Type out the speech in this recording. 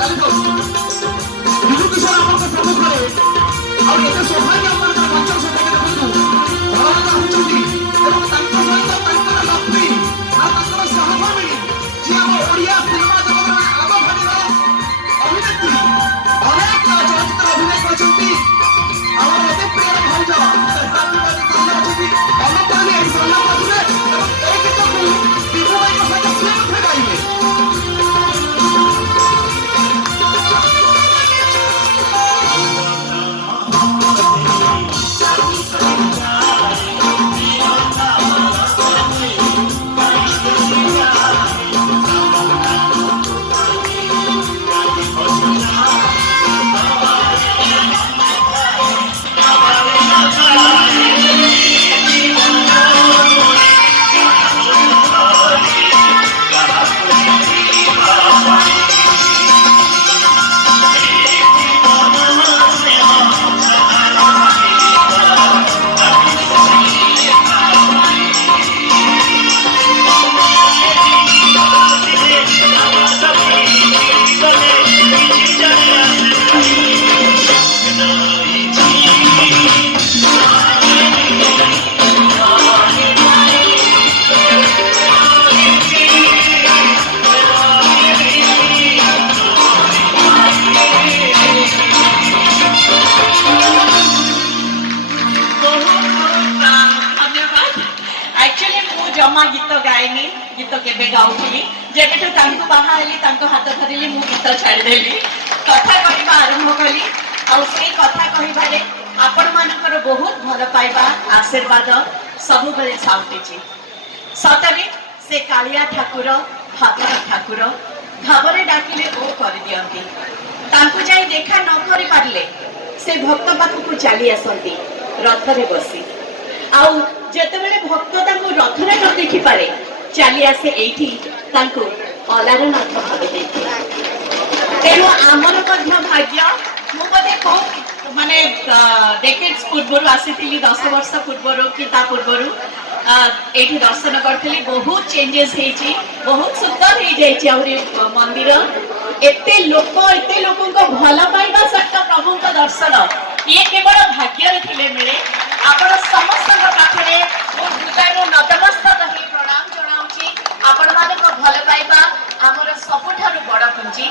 ବିଜୁ କିଶୋର ଆମଙ୍କ ସମ୍ମୁଖରେ ଆଉ ଏତେ ସୌଭାଗ୍ୟ ଆପଣଙ୍କର ମଞ୍ଚ ସୌଭାଗ୍ୟ ଦେଖନ୍ତୁ ଭଗବାନ ଆସୁଛନ୍ତି ଏବଂ ତାଙ୍କ ସହିତ ତାଙ୍କର ଲକ୍ଷ୍ମୀ ଆଉ ତାଙ୍କର ସହକର୍ମୀ ଯିଏ ଆମ ଓଡ଼ିଆ ସିନେମା ଜଗତର ଆମ ଭାଗର ଅଭିନେତ୍ରୀ ଅନେକ ଚଳଚ୍ଚିତ୍ର ଅଭିନୟ କରିଛନ୍ତି ଆମର ଅତି ପ୍ରିୟ ଭାଉଜ ଅଛନ୍ତି ଅନୁପ୍ରାଣୀ ଏଠି ସମ୍ମାନ କରିବେ ଏବଂ ଏ ଗୀତକୁ ବିଭୁ ଭାଇଙ୍କ ସହିତ ସିଏ ମଧ୍ୟ ଗାଇବେ। जमा गीत गायनी गीत केबे गाउथली जेबेठु तांको बाहा हेली तांको हाथ धरिली मु गीत छाड़ी देली कथा कहबा आरंभ कली आ सेई कथा कहबारे आपण मानकर बहुत भल पाइबा आशीर्वाद सब बेले साउटिची सतरे से कालिया ठाकुर भातर ठाकुर भावरे डाकिले ओ कर दियंती तांको जाई देखा न करि पारले से भक्त पाखकु चली आसंती रथरे बसी आउ जेतेबेले भक्त तांको रथरे न देखि पारे चली आसे एठी तांको अलारनाथ भावे देखि तेणु आमर मध्य भाग्य मु बोधे को माने डेकेड्स पूर्व आसीथिली 10 वर्ष पूर्व कि ता पूर्व एठी दर्शन करथिली बहुत चेंजेस हेची बहुत सुंदर हे जायछि आउरी मंदिर एते लोकों को भला पाइबा सक्त प्रभु को दर्शन ये केवल भाग्य रे थिले मिले आपण समस्त पाखरे मो हृदय नतमस्तक ही प्रणाम जणाउछि आपण माने को भल पाइबा हमर सबुठारु बड़ पुंजी।